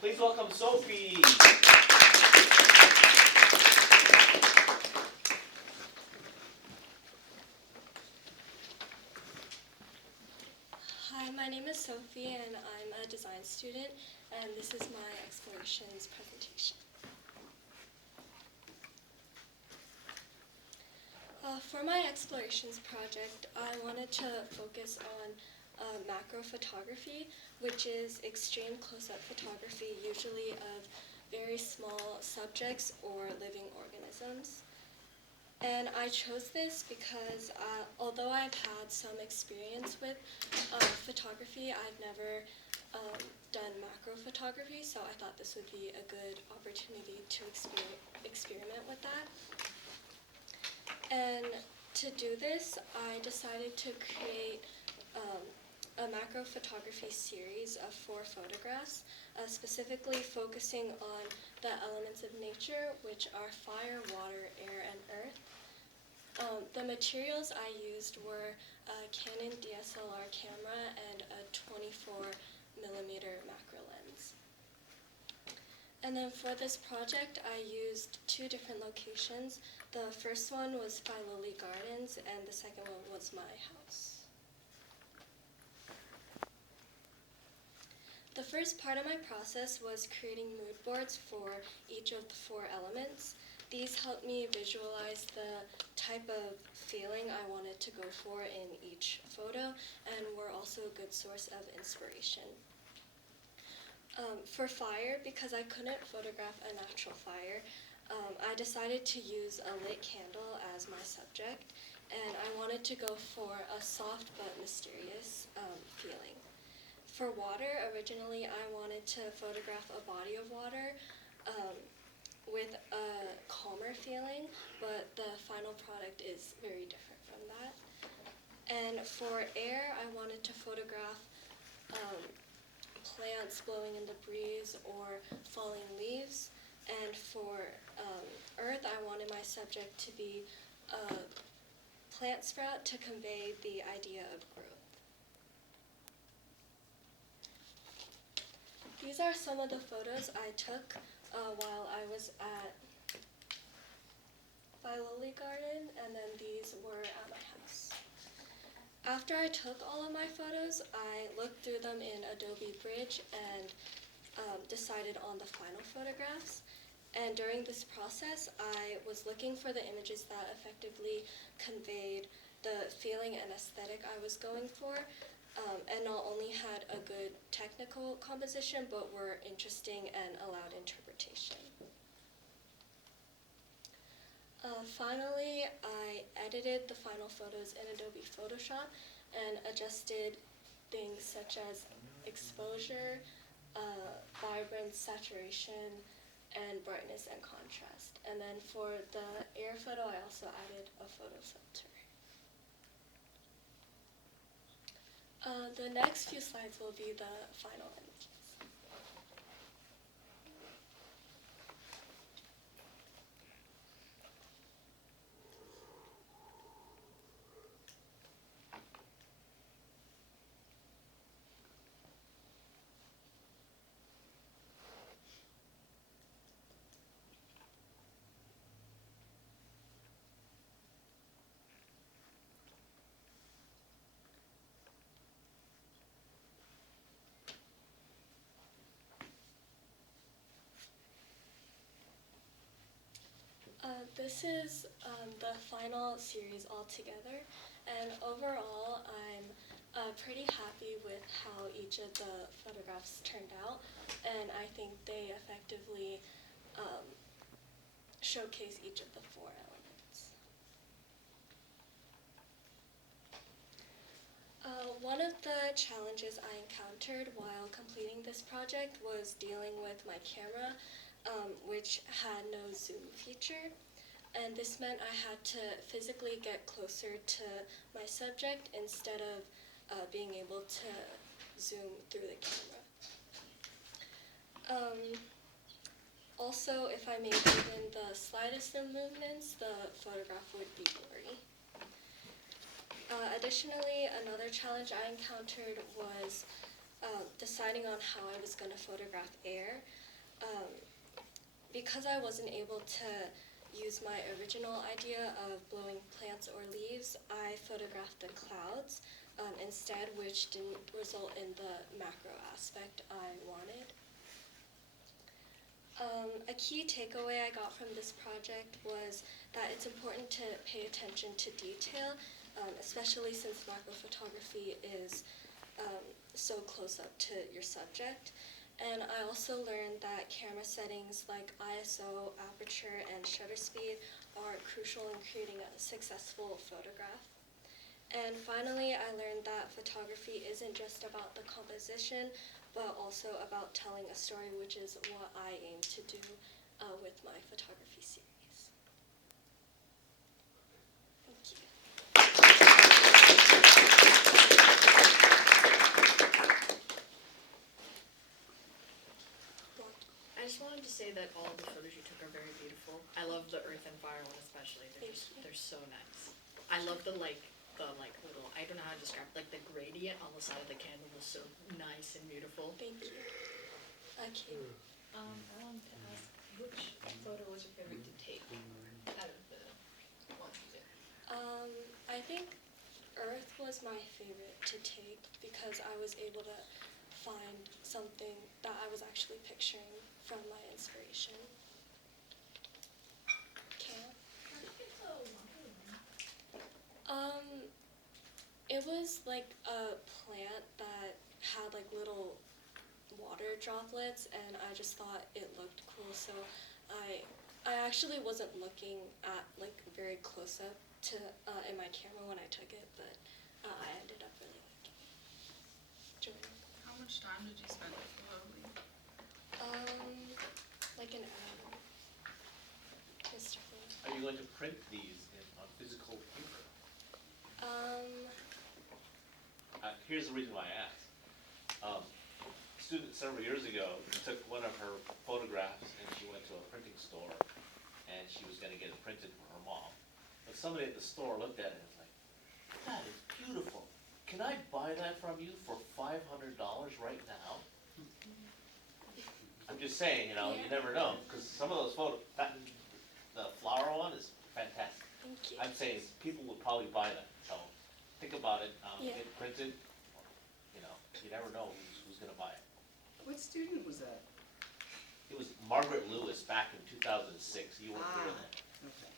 Please welcome Sophie. Hi, my name is Sophie and I'm a design student, and this is my explorations presentation. For my explorations project, I wanted to focus on macro photography, which is extreme close-up photography, usually of very small subjects or living organisms. And I chose this because although I've had some experience with photography, I've never done macro photography, so I thought this would be a good opportunity to experiment with that. And to do this, I decided to create a macro photography series of 4 photographs, specifically focusing on the elements of nature, which are fire, water, air, and earth. The materials I used were a Canon DSLR camera and a 24mm macro lens. And then for this project, I used 2 different locations. The first one was Philoli Gardens, and the second one was my house. The first part of my process was creating mood boards for each of the 4 elements. These helped me visualize the type of feeling I wanted to go for in each photo, and were also a good source of inspiration. For fire, because I couldn't photograph a natural fire, I decided to use a lit candle as my subject, and I wanted to go for a soft but mysterious feeling. For water, originally I wanted to photograph a body of water with a calmer feeling, but the final product is very different from that. And for air, I wanted to photograph plants blowing in the breeze or falling leaves. And for earth, I wanted my subject to be a plant sprout to convey the idea of growth. These are some of the photos I took while I was at Philoli Garden, and then these were at my house. After I took all of my photos, I looked through them in Adobe Bridge and decided on the final photographs. And during this process, I was looking for the images that effectively conveyed the feeling and aesthetic I was going for, and not only had a good technical composition, but were interesting and allowed interpretation. Finally, I edited the final photos in Adobe Photoshop and adjusted things such as exposure, vibrance, saturation, and brightness and contrast. And then for the air photo, I also added a photo filter. The next few slides will be the final images. This is the final series altogether, and overall I'm pretty happy with how each of the photographs turned out, and I think they effectively showcase each of the 4 elements. One of the challenges I encountered while completing this project was dealing with my camera, which had no zoom feature. And this meant I had to physically get closer to my subject instead of being able to zoom through the camera. Also, if I made even the slightest of movements, the photograph would be blurry. Additionally, another challenge I encountered was deciding on how I was going to photograph air. Um, because I wasn't able to use my original idea of blowing plants or leaves, I photographed the clouds instead, which didn't result in the macro aspect I wanted. A key takeaway I got from this project was that it's important to pay attention to detail, especially since macro photography is so close up to your subject. And I also learned that camera settings like ISO, aperture, and shutter speed are crucial in creating a successful photograph. And finally, I learned that photography isn't just about the composition, but also about telling a story, which is what I aim to do with my photography series. Thank you. I just wanted to say that all the photos you took are very beautiful. I love the earth and fire one especially. They're so nice. I love the little, I don't know how to describe it, like the gradient on the side of the candle was so nice and beautiful. Thank you. Okay. I wanted to ask, which photo was your favorite to take out of the ones you did? I think Earth was my favorite to take because I was able to find something that I was actually picturing from my inspiration. Camp. How did you get so It was like a plant that had like little water droplets, and I just thought it looked cool, so I actually wasn't looking at like very close up to in my camera when I took it, but I ended up really liking it. Enjoying it. How much time did you spend with Lovely? Like an hour. Mr. Flynn. Are you going to print these on physical paper? Here's the reason why I asked. A student several years ago took one of her photographs and she went to a printing store and she was going to get it printed for her mom. But somebody at the store looked at it and was like, "That is beautiful. Can I buy that from you for $500 right now?" I'm just saying, you never know, because some of those photos, the flower one is fantastic. Thank you. I'm saying people would probably buy that, so think about it, get it printed, you never know who's gonna buy it. What student was that? It was Margaret Lewis back in 2006, you weren't here then. Okay.